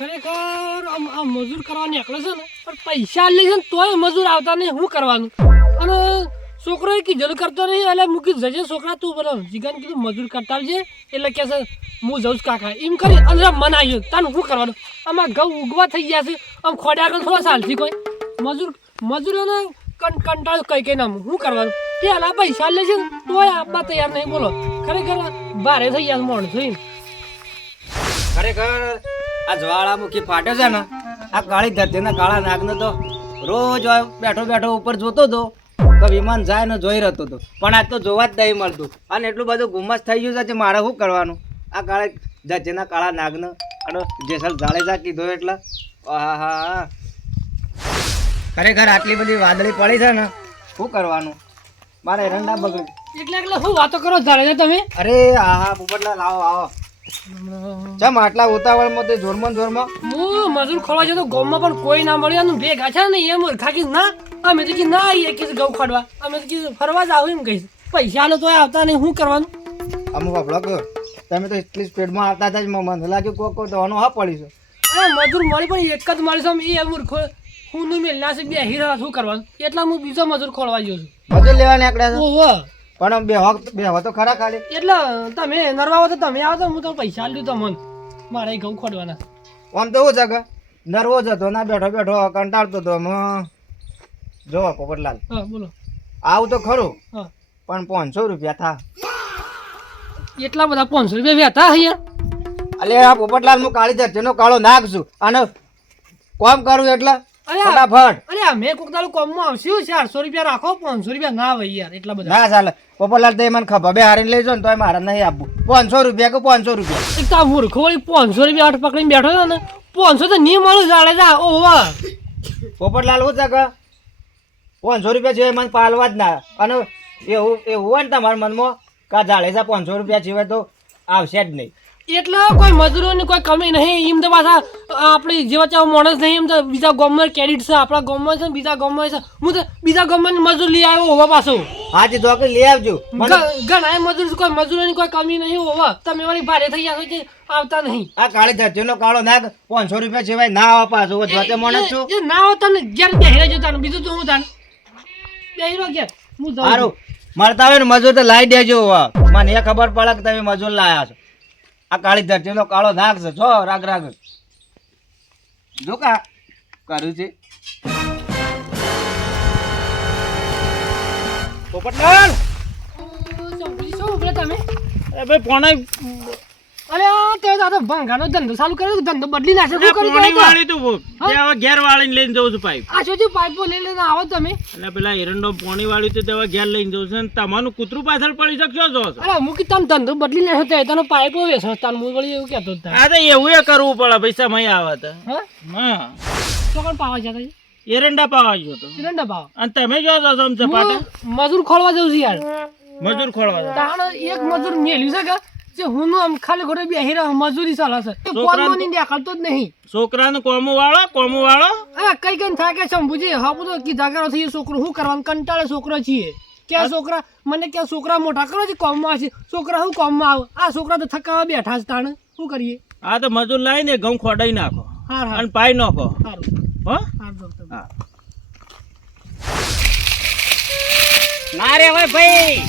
ખરેખર આ મજૂર કરવા નીકળે છે ને પણ પૈસા લે છે ને તોય મજૂર આવતા નહીં. શું કરવાનું? અને છોકરોએ કીધેલું કરતો નહીં એટલે મૂકી જજે છોકરા તું બોલો જીગાને કીધું મજૂર કરતા આવજે એટલે કે છે હું જઉં છું કાકા એમ કરી અને મન આવ્યું તાને શું કરવાનું? આમાં ઘઉં ઉગવા થઈ ગયા છે આમ ખોડે આગળ થોડા ચાલતી કોઈ મજૂરોને કંટાળ કઈ નામ શું કરવાનું? પેલા પૈસા લે છે ને તોય આપવા તૈયાર નહીં. બોલો ખરેખર ભારે થઈ ગયા માણસો. ખરેખર આ જ્વાળામુખી ફાટે છે ને આ કાળી ધરતીના કાળા નાગને તો રોજ બેઠો બેઠો ઉપર જોતો હતો તો વિમાન જાય ને જોઈ રહેતો હતો પણ આજ તો જોવા જ નહીં મળતું. અને એટલું બધું ગુમ્મસ થઈ ગયું છે મારે શું કરવાનું? આ કાળા ધરતીના કાળા નાગને અને જેસલ જાડેજા કીધું એટલે હા ખરેખર આટલી બધી વાદળી પડી છે ને શું કરવાનું? મારે એરંડા બગડી એટલે શું વાતો કરો જાડેજા તમે? અરે હા પોપટલાલ આવો આવો. ચમ આટલા ઉતાવળમાં તે જોરમાં હું મજૂર ખોલવા જતો ગામમાં પણ કોઈ ના મળ્યું ભેગા છે ને એમ ખાકી ના અમે તો ના આવીએ કે ઘઉં ખાડવા અમે તો ફરવા જ આવું એમ કહીશ. પૈસા લો તો આવતા નહીં. શું કરવાનું? અમુક આપણો તમે તો એટલી સ્પીડમાં આવતા હતા જ મને લાગ્યું કોઈ દવાનું હા પડી છે. અરે મજૂર મળી પણ એક જ મળી છે એ મૂર્ખો હું મેલના છે બે હીરા. શું કરવાનું? એટલા હું બીજો મજૂર ખોલવા ગયો છું. મજૂર લેવા નીકળ્યા છે ઓહો પણ બે તો ખરા ખાલી. એટલે તમે નરવા તો તમે આવો તો હું તો પૈસા આલ્યું તો મન મારે ઘઉં ખોડવાના. આમ તો શું છે કે નર્વો જ હતો ના બેઠો બેઠો કંટાળતો હતો. જો પોપટલાલ હા બોલો. આવું તો ખરું હા પણ 500 રૂપિયા થા. એટલા બધા 500 રૂપિયા વેતા અહીંયા? અલે આ પોપટલાલ હું કાળી ધરતીનો કાળો નાગ છું અને કોમ કરું એટલે ફટાફટ. અરે મેં કોક દાડો કોમમાં આવશું 400 રૂપિયા રાખો 500 રૂપિયા ના આવે યાર એટલા બધા ના ચાલે. પોપટલાલ તે મને ખભા બે હારીને લઈ જાવ ને તોય મારે નહીં આપવું. 500 રૂપિયા કે 500 રૂપિયા. એક તો આ મૂર્ખો વળી 500 રૂપિયા હાથ પકડીને બેઠો છે ને 500 તો નહીં મળું જાડેજા. ઓહો પોપટલાલ શું છે કે 500 રૂપિયા સિવાય મને પાલવા જ ના. અને એવું હોય ને તમારા મનમાં કા જાડેજા 500 રૂપિયા સિવાય તો આવશે જ નહીં. એટલે કોઈ મજૂરોની કોઈ કમી નહીં. એમ તો પાછા આપણી જેવા ચાવ માણસ નહીં. એમ તો બીજા ગામમાં ક્રેડિટ છે આપણા ગામમાં છે બીજા ગામમાં છે. હું તો બીજા ગામમાં મજૂર લઈ આવ્યો હોવા પાછો. હાજી જો કે લઈ આવજો. ઘણા મજૂર કોઈ મજૂરોની કોઈ કમી નહીં હોવા. તમે વાળી ભારે થઈ ગયા છો આવતા નહીં. આ કાળી ધરતીનો કાળો નાગ 500 રૂપિયા સિવાય ના આવે પાછો. જોતે માણસ છું એ ના હોતા ને ઘેર બેહીરા જતા બીજું તો હું તાન બેહીરો ઘેર હું જાઉં. સારું મળતા હોય ને મજૂર તો લાવી દેજો. મને એ ખબર પડે કે તમે મજૂર લાયા છો. આ કાળી ધરતીનો કાળો નાગ છે. જો રાગ જો કા કર્યું છે પોપટલાલ. શું ઉભરે તમે? અરે ભાઈ પોણે અરે તે તો ભંગાનો ધંધો ચાલુ કર્યો ધંધો બદલી નાખે. શું કર્યું પાણી વાળી તું ત્યાં ઘેર વાળીને લઈને જઉં છું પાઇપ. આ શું પાઇપો લઈને આવો તમે? એટલે પેલા એરંડો પાણી વાળી તો તેવા ઘેર લઈને જઉં છું. તમારું કૂતરું પાછળ પડી શકશો જો. અરે મૂકી તમે ધંધો બદલી નાખો તો તને પાઇપો વેચો તાન હું વળી એવું કહેતો હતા. આ તો એવું એ કરવું પડે પૈસા મય આવે તો. હા તો કોણ પાવા જતા? એરંડા પાવા ગયો તો. એરંડા પાવ. અને તમે જો છો આમ ચપાટે મજૂર ખોળવા જવું છે યાર. મજૂર ખોળવા જાવ. તાણ એક મજૂર મેલ્યું છે કે જે હું આમ ખાલી ઘોડે બેહી રહ્યો મજૂરી ચાલે છે. કોમની દેખાડતો જ નહીં. છોકરાને કોમું વાળો અરે કઈ થાય કે શંભુજી હા બધું કીધા કરો થઈ છોકરો શું કરવાનું કંટાળે છોકરો છીએ. ક્યાં છોકરા મને ક્યાં છોકરા મોટા કરો છે કોમમાં છે છોકરા શું કોમમાં આવે? આ છોકરા તો થકાવા બેઠા છે તાણ શું કરીએ? હા તો મજૂર લાવીને ઘઉં ખોડાઈ નાખો હાર હાર અને પાઈ નાખો. હારું હો હા ના રે ભાઈ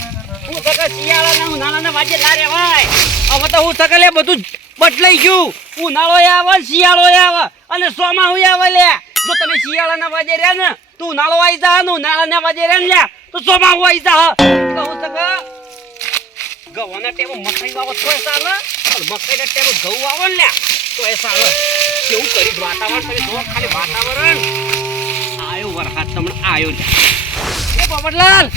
હું સકા શિયાળાના ઉનાળાના વાજે ના રે ભાઈ. હવે તો હું સકલે બધું બદલાઈ ગયું. ઉનાળો આવે શિયાળો આવે અને ચોમાસું આવે લે. જો તમે શિયાળાના વાજે રહ્યા ને તો ઉનાળો આવી જા ને ઉનાળાના વાજે રહ્યા ને તો ચોમાસું આવી જા. તો હું સકા ગવાના ટેબો મકાઈ વાવો તો ચાલે મકાઈના ટેબો ઘઉં આવો ને તો એ ચાલે. કેવું કરી વાતાવરણ તમે જો ખાલી વાતાવરણ આયો વરસાદ તમને આયો છે. એ પોપટલાલ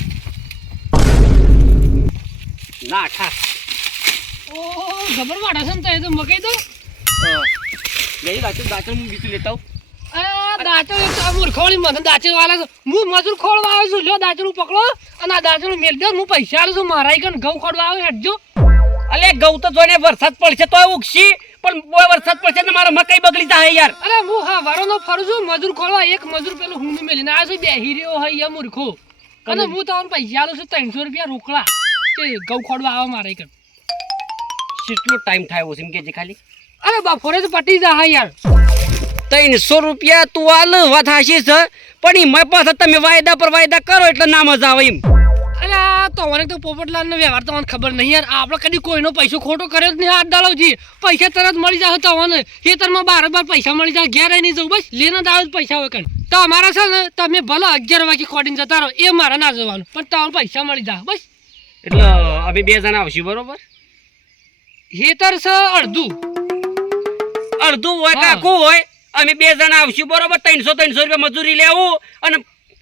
ના ખાસ ઓ ખબર વાડા છે ને તો મકાઈ દો લઈ દાચો હું બીજું લેતા અરે દાચો મૂર્ખોળી મને દાચો વાળા છે. હું મજૂર ખોળવા આવ્યો છું. લ્યો દાચડું પકડો અને આ દાચડું મેલ દો. હું પૈસા આલું છું મારા કન ઘઉં ખોડવા આવે હેડજો. અલે ઘઉં તો જોઈને વરસાદ પડશે તો ઉગશી પણ બહુ વરસાદ પડશે ને મારા મકાઈ બગડી જાય યાર. અરે હું હા વારોનો ફરું છું મજૂર ખોળવા. એક મજૂર પેલું હું મેલીને આવ્યો છું બેહી રહ્યો હોય મૂર્ખો. અને હું તમને પૈસા આલું છું 300 રૂપિયા રોકડા કે ઘઉં ખોડવા આવે મારા કન. કેટલો ટાઈમ થાય ઓછીમ કે ખાલી? અરે બપોરે તો પટી જાય યાર. 300 રૂપિયા તું આલ વાત હાશી છે પણ એમાં પાછા તમે વાયદા પર વાયદા કરો એટલે ના મજા આવે એમ. અરે આ તો મને તો પોપટલાલનો વ્યવહાર તો મને ખબર નહીં યાર. આપણે કદી કોઈનો પૈસો ખોટો કર્યો જ નહીં. હાથ દાડોજી પૈસા તરત મળી જાય તો મને ખેતરમાં બાર પૈસા મળી જાય. ઘેર નહીં જવું બસ લેને દાવ જ પૈસા હોય કણ. તો અમારા છે ને તમે ભલે 11 વાગે ખોડીને જતા રહો એ મારે ના જવાનું પણ તમને પૈસા મળી જાય બસ. એટલે અમે 2 જણા આવશું બરોબર. ખેતર છે અડધું હોય હા. કાકું હોય અમે 2 જણા આવશું બરોબર. 300 રૂપિયા મજૂરી લેવું અને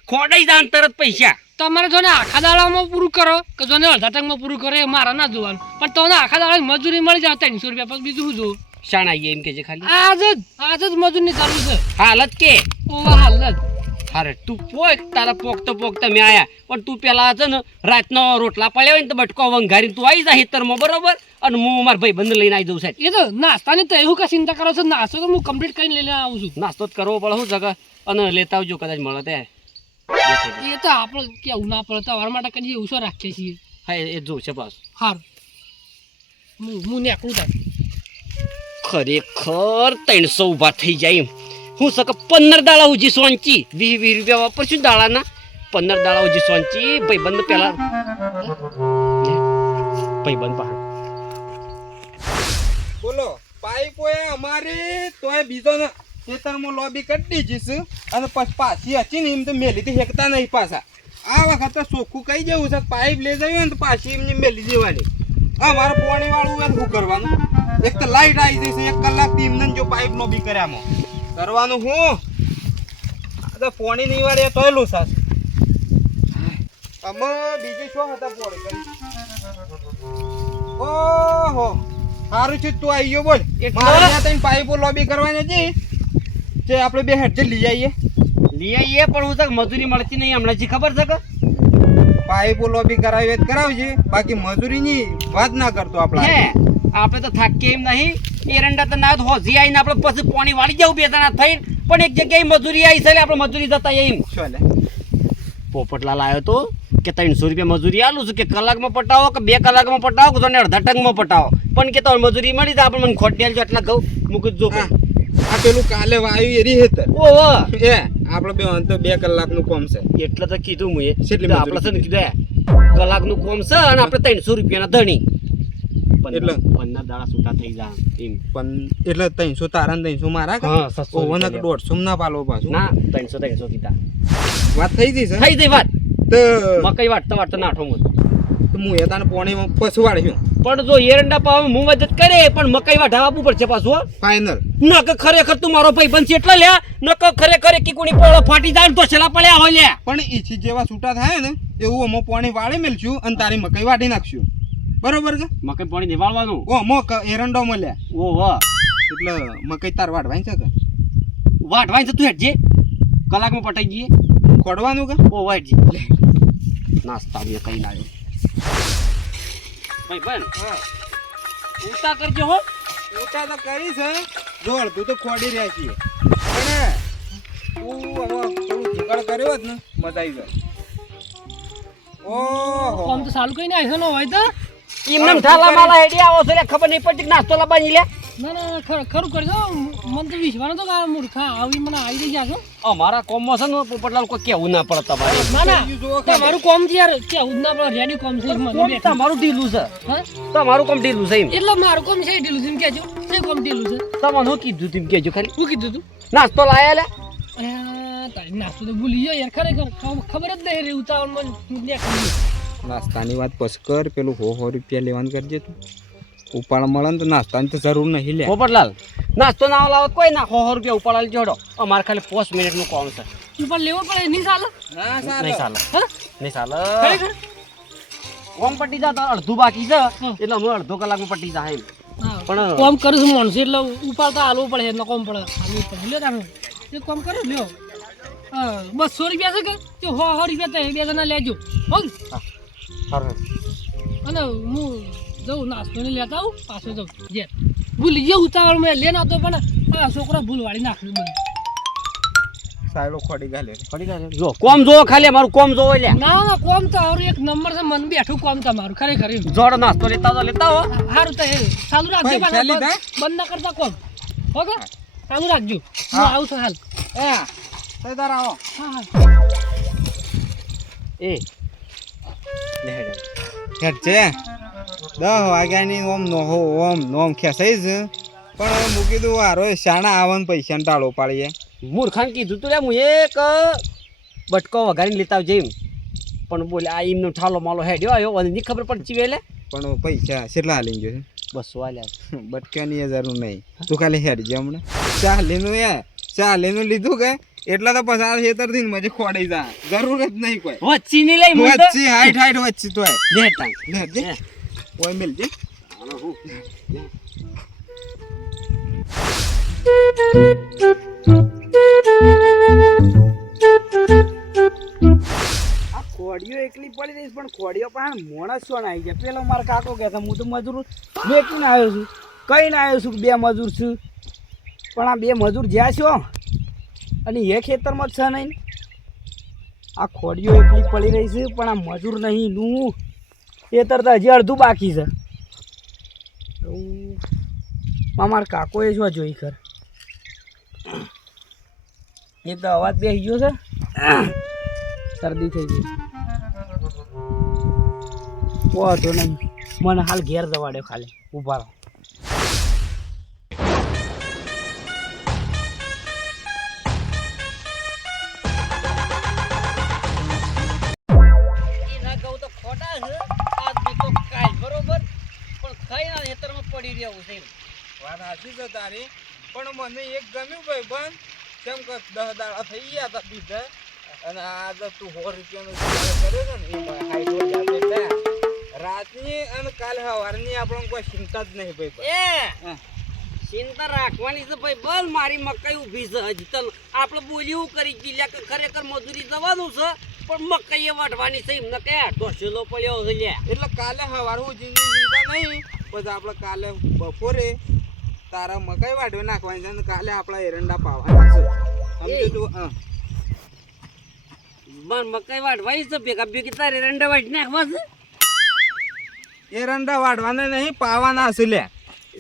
ખોડાઈ જાય તરત પૈસા. તમારે જોને આખા દાડામાં પૂરું કરો કે જોને અડધા ટકમાં પૂરું કરો એ મારા ના જોવાનું પણ તમને આખા દાડા મજૂરી મળી જાય 300 રૂપિયા પછી બીજું શું જોવું. શાણા આવીએ એમ કે છે ખાલી આજ જ મજૂરની ચાલુ છે. હાલત કે ઓવા હાલત. અરે તું પોક તારા પોકતા મેં આયા પણ તું પેલા છે ને રાતનો રોટલા પડ્યા હોય ને તો બટકો વંઘારીને તું આવી જા હિતરમાં બરોબર અને હું મારા ભાઈ બંધ લઈને આવી જઉં સાહેબ. એ તો નાસ્તાની તો એવું કે ચિંતા કરો છો. નાસ્તો તો હું કમ્પ્લીટ કરીને લઈને આવું છું. નાસ્તો જ કરવો પડે શું જગા અને લેતા આવજો કદાચ મળે તે. એ તો આપણે કેવું ના પડે તમારા માટે કદી એવું શું રાખીએ છીએ. હા એ જોશે પાસ. સારું હું નીકળું તાર. ખરેખર 300 ઊભા થઈ જાય એમ હું સક 15 દાડા ઉજી સોંચી 20 રૂપિયા વાપરશું દાડાના 15 દાડા ઉજી સોંચી ભાઈબંધ પેલા ભાઈબંધ પાસે બોલો પાઇપો એ અમારે તોય બીજો ને ખેતરમાં લોબી કરી દીધી છે અને પછી પાછી હતી ને એમ તો મેલીથી હેકતા નહીં પાછા. આ વખતે ચોખ્ખું કહી જવું છે પાઇપ લઈ જઈએ ને તો પાછી એમની મેલી દેવાની. અમારે પાણી વાળું હોય ને શું કરવાનું? એક તો લાઈટ આવી જશે 1 કલાકથી એમને જો પાઇપ નો બી કર્યામાં કરવાનું હું આ તો પાણી નહીં વાળે તોયલું સાસ અમે બીજું શું હતા પાણી કરી. ઓહો સારું છે તું આવી ગયો બોલ. મારે ત્યાં તઈને પાઇપો લોબી કરવાની હતી જે આપણે 2 હેડ લઈ આવીએ પણ હું તક મજૂરી મળતી નહીં હમણાં જી ખબર છે કે પાઇપો લોબી કરાવીએ તો કરાવજે બાકી મજૂરીની વાત ના કરતો આપણે. હે આપણે તો થાકીએ એમ નહીં એરંડા તો ના હોજી આવીને આપણે પછી પાણી વાળી જવું 2 જણા થઈને પણ એક જગ્યાએ મજૂરી આવી છે આપણે મજૂરી જતા એમ. ચાલે પોપટલાલ આવ્યો તો કે 300 રૂપિયા મજૂરી આલું છું કે કલાકમાં પટાવો કે 2 કલાકમાં પટાવો કે તને અડધા ટંગમાં પટાવો પણ કે તો મજૂરી મળી જાય આપણે મને ખોટ દેજો એટલા ઘઉં મૂકી જો. આ પેલું કાલે વાયુ એરી હેતર ઓહો એ આપણે બે અંત 2 કલાકનું કામ છે એટલે તો કીધું મુએ કેટલી આપણે છે ને કીધું કલાકનું કોમ છે અને આપણે 300 રૂપિયાના ધણી એટલે? 15 દાડા છૂટા થઈ જાય એમ. પણ એટલે 300 તારા ને 300 મારા હા, 600 ઓવન રૂપિયા 150 ના પાલો પાછું ના 300 કીધા વાત થઈ ગઈ છે થઈ જઈ વાત તો મકઈ વાટતા નાઠો મત હું એ તાને પાણીમાં પશુ વાળ્યું પણ જો એરંડા પાવ હું મદદ કરે પણ મકઈ વાઢા આપવું પડશે પાછું હો. ફાઇનલ નક ખરેખર તું મારો ભાઈબંધ છે એટલે લ્યા નક ખરેખર કી કોણી પોળો ફાટી જાય ને તો છેલા પડ્યા હોય લ્યા. પણ ઈછી જેવા છૂટા થાય ને એવું અમે પાણી વાળી મેલશું અને તારી મકઈ વાટી નાખશું બરોબર કે મકઈ પાણી નિવાળવાનું ઓ મો એરંડો મળ્યા ઓહો એટલે મકઈ તાર વાઢવાની છે કે વાઢવાય છે તું હેઠજે કલાકમાં પટાઈ જઈએ ખોડવાનું કે ઓ વાઢજી નાસ્તા બી કઈ લાવ્યો ભાઈબંધ હા ઉતા કરજો હો. ઉતા તો કરી છે જો અડધું તો ખોડી રહ્યા છીએ પણ તું હવે થોડું જીગળ કર્યો હોત ને મજા આવી જાય. ઓહો આમ તો સાલું કઈ ના ને હોય તો એમને ઠાલા માલા હેડી આવો છો લે ખબર નહીં પડતી કે નાસ્તો લાવવાની લે. ના ખરું કરજો. મને તો વિશ્વાસ તો મૂર્ખા આવી મને આવી જાય છો. અમારા કોમમાં છે ને પોપટલાલ કોઈ કેવું ના પડે તમારે. ના તમારું કોમ થી યાર કેવું ના પડે રેડી કોમ છે મને બેઠું. તમારું ઢીલું છે હા તમારું કોમ ઢીલું છે એમ. એટલે મારું કોમ છે ઢીલું છે કેજો છે કોમ ઢીલું છે. તમને હું કીધું તું કેજો ખાલી શું કીધું તું? નાસ્તો લાયા લે. અરે તારી નાસ્તો તો ભૂલી ગયો યાર ખરેખર ખબર જ નહીં રહી ઉતાવળમાં નાસ્તાની વાત પછ કર પેલું 100 રૂપિયા લેવાનું કરજે તું ઉપાડ મળે ને તો નાસ્તાની તો જરૂર નહીં લે. પોપટલાલ નાસ્તો ના લાવો કોઈ ના 100 રૂપિયા ઉપાડાલ જોડો અમારે ખાલી 5 મિનિટનું કોમ છે. ઉપર લેવો પડે નહીં ચાલે ના નહીં ચાલે હા નહીં ચાલે ખરેખર કોમ પટી જાય તો અડધું બાકી છે એટલે અમે અડધો કલાકમાં પટી જાય એમ. પણ કોમ કરું છું માણસ એટલે ઉપાડતા હાલવું પડે એટલે કોમ પડે હાલવું પડે લ્યો તમે એ કોમ કરો લ્યો 200 રૂપિયા છે કે તે 100 રૂપિયા તો 2 જણા લેજો હો અને હું જઉં નાસ્તો ને લેતા આવું પાછો જાઉં જે ભૂલી ગયો ઉતાવળ મેં લઈને આવતો પણ આ છોકરા ભૂલ વાળી નાખ્યું બધું. સાયલો ખોડી ગાલે જો કોમ જોવો ખાલી અમારું કોમ જોવો લે. ના કોમ તો આવરું એક નંબર છે મન બેઠું કોમ તમારું ખરેખર એમ. જોડો નાસ્તો લેતા હો સારું તો એ ચાલુ રાખજો પૈસા લીધા? બંધ ના કરતા કોમ ઓકે ચાલુ રાખજો હું હા. આવું છું હાલ તે તાર આવો હા હા એ લે હેડ. હેઠ છે 10 વાગ્યાની ઓમ નોમ ખેસાઈ છે પણ હવે મૂકી દઉં હારો શાણા આવન પૈસા ટાળો પાડીએ મૂર્ખાન કીધું તું લે હું એક બટકો વઘારીને લેતા આવજે એમ પણ બોલે આ એમનો ઠાલો માલો હેડ્યો આવ્યો અને ની ખબર પડતી વેલે પણ પૈસા કેટલા હાલી ગયો 200 આલ્યા બટકાની હજારનું નહીં તું ખાલી હેડ છે હમણાં ચાલીનું લીધું કે એટલા તો પસાર ખેતરથી મજે ખોડાઈ જા જરૂર જ નહીં કોઈ વચ્ચી ની લઈ મૂળ વચ્ચે હાઈટ વચ્ચે તો લે ટાંગ લે જે ઓય મિલ જે આ ખોડીઓ એકલી પડી રહીશ પણ ખોડીઓ પણ મોણસ શું આવી જાય પેલો મારો કાકો કહેતો હું તો મજૂર વેચીને આવ્યો છું કહીને આવ્યો છું કે 2 મજૂર છું પણ આ 2 મજૂર જ્યાં છો અને એ ખેતરમાં જ છે નહીં આ ખોડીઓ એકલી પડી રહી છે પણ આ મજૂર નહીં નું ખેતર તો હજી અડધું બાકી છે મારા કાકોએ શું જોઈ કર એ તો અવાજ બેસી ગયો છે શરદી થઈ ગઈ વાંધો નહીં મને હાલ ઘેર જવાડ્યો ખાલી ઊભા રહો એના ઘઉં તો ખોટા છે આજ બી તો કાલ બરોબર પણ ખાઈના ખેતરમાં પડી રહ્યું છે વાત સાચી છે તારી પણ મને એક ગમ્યું ભાઈ બંધ કેમ કે 10 દાડા થઈ ગયા હતા બીજા અને આ તો તું 100 રૂપિયાનો કર્યો છે ને એમાં હાઈટ જાતે હતા રાતની અને કાલ સવારની આપણને કોઈ ચિંતા જ નહીં ભાઈ બંધ. એ ચિંતા રાખવાની છે ભાઈ બસ મારી મકાઈ ઊભી છે હજી તો આપણે બોલ્યું કરી ગયેલા કે ખરેખર મજૂરી જવાનું છે પણ મકાઈ એ વાટવાની છે એમને કે ઢોસેલો પડ્યો છે લ્યા એટલે કાલે સવાર હું ચિંતા નહીં પછી આપણે કાલે બપોરે તારા મકાઈ વાઢવી નાખવાની છે અને કાલે આપણા એરંડા પાવાના છે સમજે તું માર મકાઈ વાટવાની છે ભેગા ભેગી તારે રંડા વાટી નાખવા છે એરંડા વાઢવાના નહીં પાવાના છે લ્યા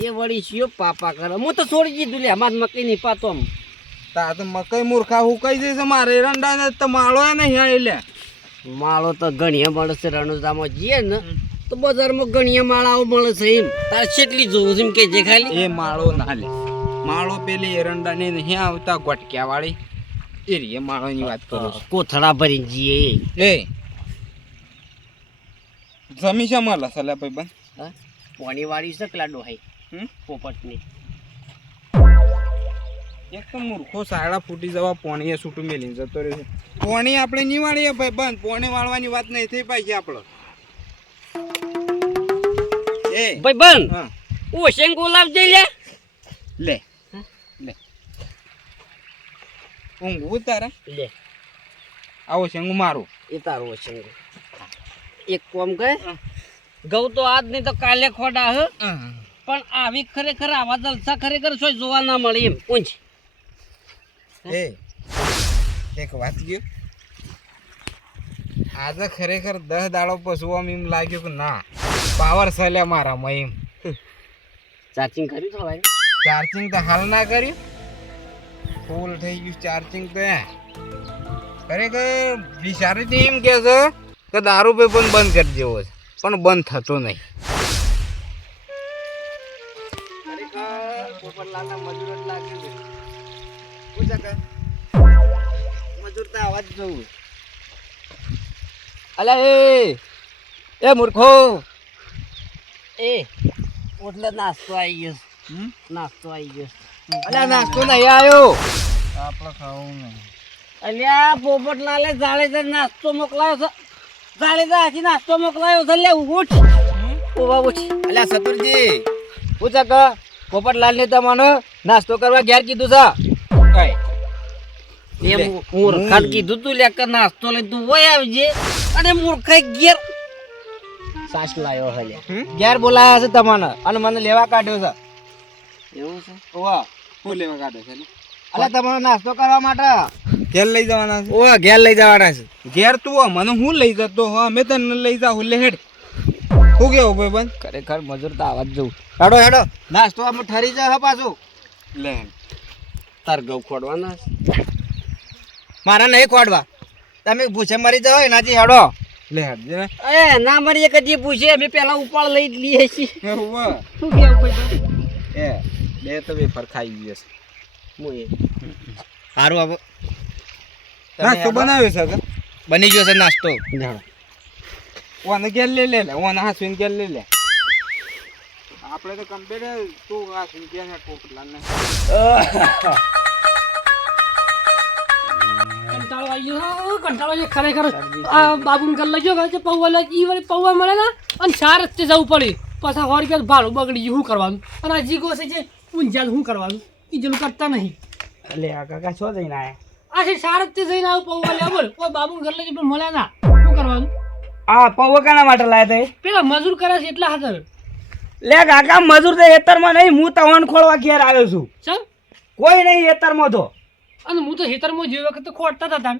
એ વળી શિયો પાપા કરે હું તો છોડી દીધું લ્યા માર મકાઈ નહીં પાતો આમ તા તો મકાઈ મૂર્ખા હુકાઈ જશે મારે એરંડા ને તો માળો નહીં આ લ્યા માળો તો ઘણીયા મળે છે રણુદામાં જઈએ ને તો બજારમાં ઘણીયા માળાઓ મળે છે એમ તારે કેટલી જોવું છે એમ કે જે ખાલી એ માળો ના લે માળો પેલી એરંડા ને નહીં આવતા ગોટક્યા વાળી એ રે માળોની વાત કરું છું. કોથળા ભરીને જઈએ એ જમી છે મળે સલા ભાઈ બંધ હા પોણી વાળી છે પેલા ડોહાઈ હમ? પોપટની એક તો મૂર્ખો સાડા ફૂટી જવા પોણીએ છૂટું મેલીને જતો રહ્યો છે પોણી આપણે નહીં વાળીએ ભાઈ બંધ પોણી વાળવાની વાત નહીં થઈ પાછી આપણે એ ભાઈ બન હા ઓશેંગ ગુલાબ જઈ લે લે લે ઊંઘવું તારે લે આવો છે હું મારું એ તારો ઓશેંગ એક કોમ કહે ઘઉં તો આજ નહીં તો કાલે ખોડા હ પણ આવી ખરેખર આવા જલસા ખરેખર શું જોવા ના મળે એમ પૂંછ એ એક વાત ગયો આજે ખરેખર 10 દાડો પછી આમ એમ લાગ્યું કે ના પાવર સલે મારામાં એમ ચાર્જિંગ કર્યું થોડા ચાર્જિંગ તો હાલ ના કર્યું ફૂલ થઈ ગયું ચાર્જિંગ તો ખરેખર વિચારી એમ કે છે કે દારૂ પે પણ બંધ કરી દેવો છે પણ બંધ થતો નહીં મજૂર તો આવા જ જવું અલા એ મૂર્ખો એ એટલે નાસ્તો આવી ગયો નાસ્તો આવી ગયો અલ્યા નાસ્તો નહીં આવ્યો આપણે ખાવું નહીં અલ્યા પોપટલાલે જાડેજા નાસ્તો મોકલાયો છે જાડેજા આખી નાસ્તો મોકલાયો છે લે ઉઠ ઓવા ઉઠ અલ્યા સતુરજી પૂછા કે પોપટલાલ ને તમને નાસ્તો કરવા ઘેર કીધું છે એ મૂર્ખાને કીધું તું લે કે નાસ્તો લઈ તું ઓય આવજે અને મૂર્ખાઈ ઘેર સાસ લાયો હલે ઘેર બોલાયા છે તમને અને મને લેવા કાઢ્યો છે એવું છે ઓવા હું લેવા કાઢે છે અલ્યા તમારો નાસ્તો કરવા માટે ઘેર લઈ જવાના છે ઓવા ઘેર લઈ જવાના છે ઘેર તું આ મને હું લઈ જતો હા મેં તને લઈ જાઉં લે હેડ હું કેવું ભાઈ બંધ ખરેખર મજૂર તો આવા જ જવું હેડો હેડો નાસ્તો આમ ઠરી જાય પાછું લે તાર ઘઉં ખોડવાના મારા નહીં ખોડવા, તમે ભૂસે મરી જાઓ એનાથી હેડો. લે હટજે ને. એ ના મારી એક જ પૂછે અમે પેલા ઉપાડ લઈ જ લઈએ છીએ એવું હોય. શું કેવું ભાઈ એ બે તો વેફર ખાઈ ગયો છે. સારું હવે નાસ્તો બનાવ્યો છે કે? બની ગયો છે નાસ્તો. ઓને ઘેર લે લે લે ઓને હાસવીને ઘેર લે લે. આપણે તો કમ્પ્લીટ તું હાસવીને ઘેર હે પોપટલાલ ને. કંટાળો આવી ગયો કંટાળો છે ખરેખર. આ બાબુને ઘર લઈ ગયો કે પૌવા લે ઈ વળી પૌવા મળે ને અને 4 રસ્તે જવું પડે પાછા 100 રૂપિયા ભાડું બગડી ગયું શું કરવાનું અને આ જીગો છે જે ઊંઝાલ શું કરવાનું એ જેલું કરતા નહીં. એટલે આ કાકા છો જઈને આયા આ છે 4 રસ્તે જઈને આવું પૌવા લે બોલ કોઈ બાબુને ઘર લઈ ગયો મળ્યા ના શું કરવાનું. આ પૌવા કાના માટે લાયા તા પેલા મજૂર કરે છે એટલા હાજર લે કાકા મજૂર તો હેતરમાં નહીં હું તવણ ખોળવા ઘેર આવ્યો છું ચલ કોઈ નહીં હેતરમાં તો અને હું તો હેતરમાં જે વખત ખોટતા હતા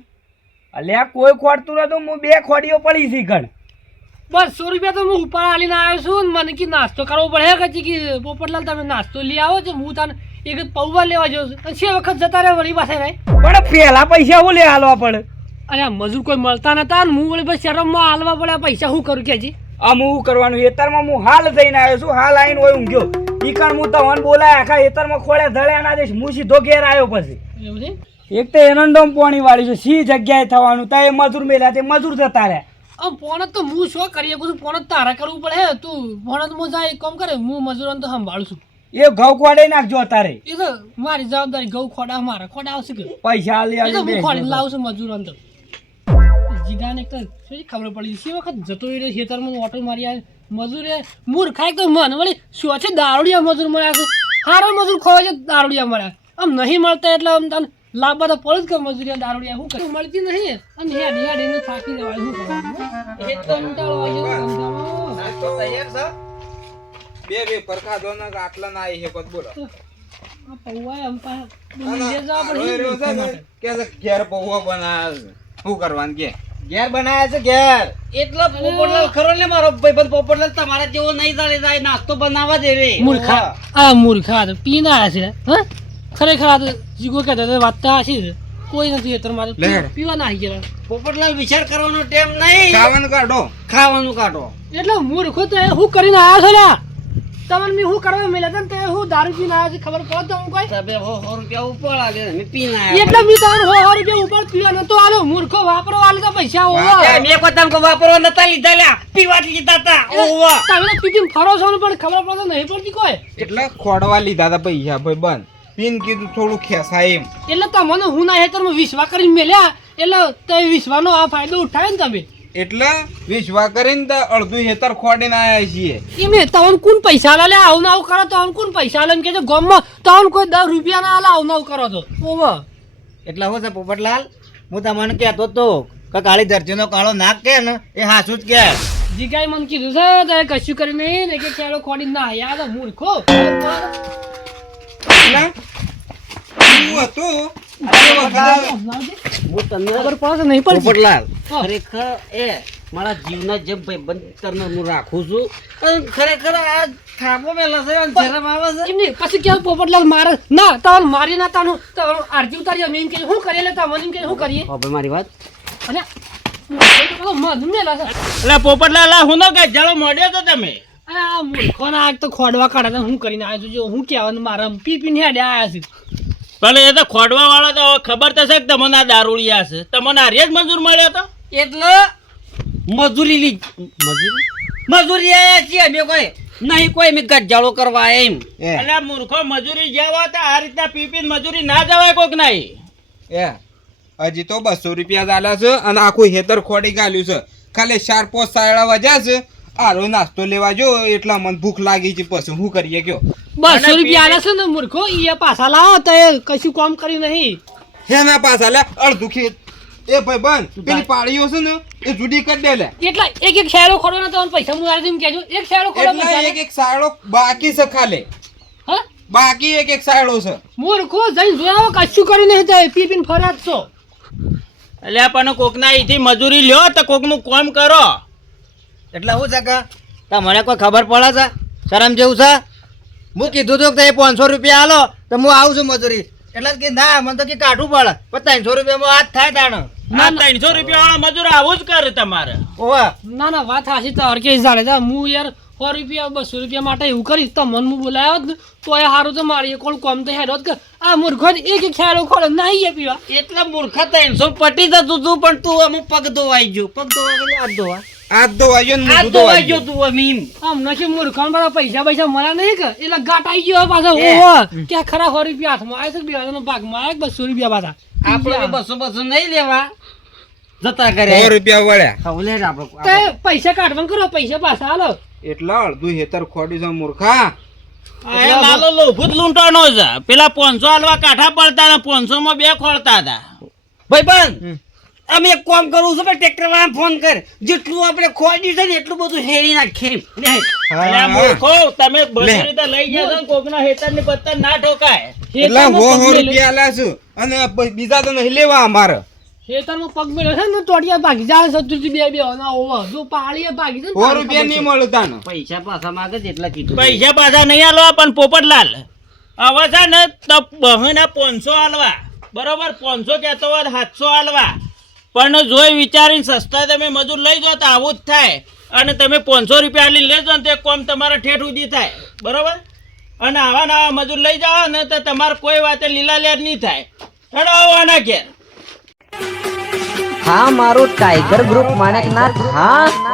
અલ્યા કોઈ ખોડતું નતું હું 2 ખોડીઓ પડી છે ગણ બસ 100 રૂપિયા તો હું ઉપર આલીને આવ્યો છું ને મને કે નાસ્તો કરવો પડે કચી કે પોપટલાલ તમે નાસ્તો લઈ આવો છો હું તને એક પૌવા લેવા જાઉં છું અને 6 વખત જતા રહે વળી પાસે રહે પણ પેલા પૈસા હું લે હાલવા પડે અરે આ મજૂર કોઈ મળતા નતા ને હું વળી બસ શરમમાં હાલવા પડે આ પૈસા શું કરું કે હજી આમ હું કરવાનું હેતરમાં હું હાલ જઈને આવ્યો છું હાલ આવીને હોય ઊંઘ્યો ઈકણ હું તવન બોલાય આખા હેતરમાં ખોળે ધળ્યા ના દઈશ હું સીધો ઘેર આવ્યો પછી એવું છે એક તો એરંડોમ પોણી વાળી છે સી જગ્યાએ થવાનું તા એ મજૂર મેલ્યા તે મજૂર જતા રહ્યા આમ પોણત તો હું શું કરીએ બધું પોણત તારા કરવું પડે તું પોણત હું જાય કામ કરે હું મજૂરોને તો સંભાળું છું એ ઘઉં ખોડે નાખજો તારે એ તો મારી જવાબદારી ઘઉં ખોડા મારા ખોડા આવશે કે પૈસા એ તો હું ખોડીને આલી લાવું છું મજૂરોને તો જીગાને એક તો શું ખબર પડી સી વખત જતો રહ્યો ખેતરમાં ઓટો મારી આવે મજૂરે મૂર્ખાય તો મન વળી શું છે દારૂડિયા મજૂર મળ્યા છે સારો મજૂર ખોવાય છે દારૂડિયા મળ્યા આમ નહીં મળતા એટલે આમ તને લાભ તો પડે જ કે મજૂરી દારૂડિયા શું કરે મળતી નહીં અને હેડ હેડીને થાકી જવાય શું કરવાનું એ તો કંટાળો આવી ગયો કંટાળો. નાસ્તો તૈયાર છે. બે વેફર ખાધો ને આટલા ના આવી હેકોત બોલો. આ પૌવા આમ પા અને લઈ જવા આ પડે રોય રહ્યો છે ને કે છે ઘેર પૌવા બનાવે છે. શું કરવાનું કે? ઘેર બનાવ્યા છે ઘેર. એટલો પોપટલાલ ખરો ને મારો ભાઈબંધ પોપટલાલ તમારા જેવો નહીં ચાલે જાય નાસ્તો બનાવવા દે રે મૂર્ખા આ મૂર્ખા તો પીને આવ્યા છે હા ખરેખર આ તો જીગો કહેતા હતા વાત તો આશી છે કોઈ નથી એતર મારે લે. પીવા ના આવી ગયા પોપટલાલ વિચાર કરવાનો ટાઈમ નહીં ખાવાનું કાઢો. ખાવાનું કાઢો એટલે મૂર્ખો તો હું કરીને આવ્યો છો ને તમને મેં હું કરવા મેલ્યા હતા ને તે હું દારૂ પીને આવ્યો છે ખબર પડે તો હું કોઈ તમે 100 રૂપિયા ઉપર આલે મેં પીને આવ્યા એટલે મેં તમને 100 રૂપિયા ઉપર પીવા નતો આલ્યો મૂર્ખો વાપરો આલે તો પૈસા ઓવા મેં પતંગ કો વાપરવા નતા લીધા લ્યા પીવા જ લીધા તા ઓવા તમે પીપીને ફરો છો ને પણ ખબર પડતો નહીં પડતી કોઈ એટલે ખોડવા લીધા હતા પૈસા ભાઈ બંધ પીન કીધું થોડું ખેસાય એમ. એટલે તમને હું ના હેતરમાં વિશ્વા કરીને મેલ્યા એટલે તે વિશ્વાનો આ ફાયદો ઉઠાવે ને તમે એટલે વિશ્વા કરીને તો અડધું હેતર ખોડીને આયા છીએ. એમે તમને કોણ પૈસા લે આવું આવું કરો તો કોણ પૈસા લે કે ગામમાં તમને કોઈ 10 રૂપિયા ના આલે આવું આવું કરો તો ઓવા એટલે શું છે પોપટલાલ, હું તમને કહેતો તો કે કાળી ધરતીનો કાળો નાક કે ને એ હાસું જ કે. જીગાઈ મને કીધું છે તો કશું કરી નહીં ને કે ખેડો ખોડી ના યાદ મૂર્ખો એટલે શું હતું? એ વખતે હું તને ખબર પડે નહીં પડતી પોપટલાલ હા. ખરેખર એ મારા જીવના જે ભાઈબંધ તને હું રાખું છું અને ખરેખર આ થાપો મેલા છે અને શરમ આવે છે એમ નહીં પછી કેવું પોપટલાલ મારે ના તમને મારી ના તાનું આરતી ઉતારી અમે એમ કે શું કરીએ એટલે તમને એમ કે શું કરીએ હવે મારી વાત અને મન મેલા છે એટલે પોપટલાલ આ હું નો કે જાળો મોડ્યો તો તમે આ મૂર્ખોના આગ તો ખોડવા કાઢા હું કરીને આવ્યો છું જો હું કહેવાનું મારા પી પીને હેડે આવ્યા છે પણ એ તો ખોડવા વાળા તો હવે ખબર તો છે કે તમને આ દારૂડિયા છે તમને આ રેજ મજૂર મળ્યો તો એટલે મજૂરી મજૂરી આયા છીએ અમે કોઈ નહીં કોઈ અમે ગજાળો કરવા આયા એમ એ એટલે મૂર્ખો મજૂરી જવા તો આ રીતના પીપીને મજૂરી ના જવાય કોક નહીં એ હજી તો 200 રૂપિયા ચાલ્યા છે અને આખું હેતર ખોડી ગાલ્યું છે ખાલી 4-5 સાયડા વાજ્યા છે આરો નાસ્તો લેવા જો એટલા મને ભૂખ લાગી છે પછી શું કરીએ કયો 200 રૂપિયા આલે છે ને મૂર્ખો ઈ પાછા લાવો તો એ કશું કામ કરી નહીં હે ના પાછા લે અડધું ખેત એ ભાઈ બંધ પેલી પાડીઓ છે ને એ જુદી કરી દે લે એટલા એક એક શેરો ખોડવાના તો પૈસા હું આલી દઉં કેજો એક શેરો ખોડો એટલે પૈસા એક સાયડો બાકી છે ખાલી હા બાકી એક સાયડો છે મૂર્ખો જઈને જોયા કશું કરી નહીં તો પી પીને ફર્યા જ છો એટલે પણ કોકના અહીંથી મજૂરી લ્યો તો કોકનું કામ કરો એટલે શું છે કે તમને કોઈ ખબર પડે છે શરમ જેવું છે? હું કીધું હતું કે 500 રૂપિયા આલો તો હું આવું છું મજૂરી એટલે જ કે ના મને તો કે કાઢવું પડે પણ 300 રૂપિયામાં હાથ થાય તાણ આ 300 રૂપિયા વાળા મજૂર આવું જ કરે તમારે. ઓવા ના ના વાત હાચી તો હરકે જાડે જા હું યાર 100 રૂપિયા 200 રૂપિયા માટે એવું કરીશ તો મન હું બોલાયો જ ને તો એ સારું તો મારી કોણ કોમ તો હેડો જ કે આ મૂર્ખો એક ખ્યાલો ખોડે નાહી એ પીવા એટલે મૂર્ખા 300 પટી જતું તું પણ તું અમુક પગ ધોવાઈ ગયો. પગ ધોવા ગયો હાથ ધોવા આ ધોવાઈ ગયો ને હાથ મોઢું ધોવાઈ ધોવાઈ ગયો ગયું. તું એમ એમ. આમ નથી મૂર્ખાન બધા પૈસા મળ્યા નહીં કે એટલે ગાટ આવી ગયો પાછો એ. ઓહો કે ખરા 100 રૂપિયા હાથમાં આવે છે બે ભાગમાં આવે 200 રૂપિયા પાછા આપણે તો 200 નહીં લેવા જતા 100 કરે. રૂપિયા વળ્યા હવે લે આપણે તે પૈસા કાઢવાનું કરો પૈસા પાછા હાલો એટલા અડધું હેતર ખોડી છે મૂર્ખા. આ એ લાલો લોભું જ લૂંટાણો છે. પેલા 500 હાલવા કાઠા પડતા ને 500 માં 2 ખોળતા હતા. ભાઈ બંધ અમે એક કામ કરવું છે ટ્રેક્ટર વાળા ફોન કર જેટલું આપણે ખોડી છે ને એટલું બધું હેરી નાખીએ. લે. એટલે આ મૂર્ખો તમે બધી રીતે લઈ ગયા છો ને કોકના હેતરની પત્તર ના ઠોકાય. એટલા 100 રૂપિયા આલ્યા છું અને બીજા તો નહીં લેવા અમારે. ખેતરમાં પગ મેળ્યો છે ને તોડિયા ભાગી જાય સતુરજી બે ના ઓવર જો પાળીએ ભાગી જાય 100 રૂપિયા નહીં મળતા ને. પૈસા પાછા માંગે છે એટલા કીધું. પૈસા પાછા નહીં હાલવા પણ પોપટલાલ હવે છે ને તો બહેના 500 હાલવા બરોબર 500 કહેતો હોય 700 હાલવા પણ જોઈ વિચારીને સસ્તા તમે મજૂર લઈ જાઓ તો આવું જ થાય અને તમે 500 રૂપિયા હાલી લેજો ને તો એક કોમ તમારે ઠેઠ ઉધી થાય બરોબર અને આવા નવા મજૂર લઈ જાઓ ને તો તમારે કોઈ વાતે લીલા લેર નહીં થાય હેડો આવવાના ઘેર હા મારું ટાઈગર ગ્રુપ માણેકનાથ હા